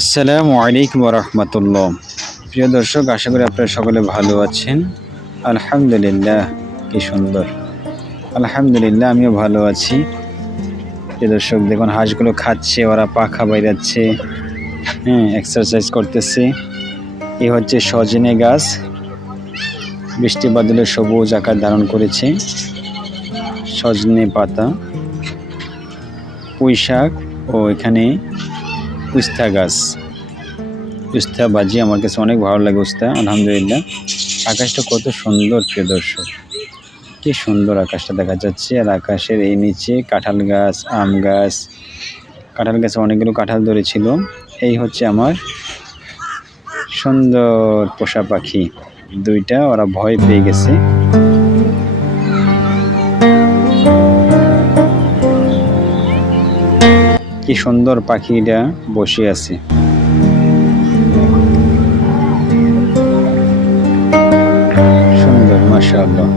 আসসালামু আলাইকুম রহমতুল্লাহ। প্রিয় দর্শক, আশা করি আপনারা সকলে ভালো আছেন। আলহামদুলিল্লাহ, কি সুন্দর। আলহামদুলিল্লাহ, আমিও ভালো আছি। প্রিয় দর্শক, দেখুন হাঁসগুলো খাচ্ছে, ওরা পাখা বাইরাচ্ছে, হ্যাঁ, এক্সারসাইজ করতেছে। এ হচ্ছে সজনে গাছ, বৃষ্টি বাদলে সবুজ আকার ধারণ করেছে। সজনে পাতা, পুঁই শাক ও এখানে উস্তা গাছ। উস্তা ভাজি আমার কাছে অনেক ভালো লাগে। উস্তা, আলহামদুলিল্লাহ। আকাশটা কত সুন্দর প্রিয় দর্শক, কি সুন্দর আকাশটা দেখা যাচ্ছে। আর আকাশের এই নিচে কাঁঠাল গাছ, আম গাছ। কাঁঠাল গাছে অনেকগুলো কাঁঠাল ধরেছিল। এই হচ্ছে আমার সুন্দর পোষা পাখি দুইটা, ওরা ভয় পেয়ে গেছে। কি সুন্দর পাখিটা বসে আছে। সুন্দর, মাশাআল্লাহ।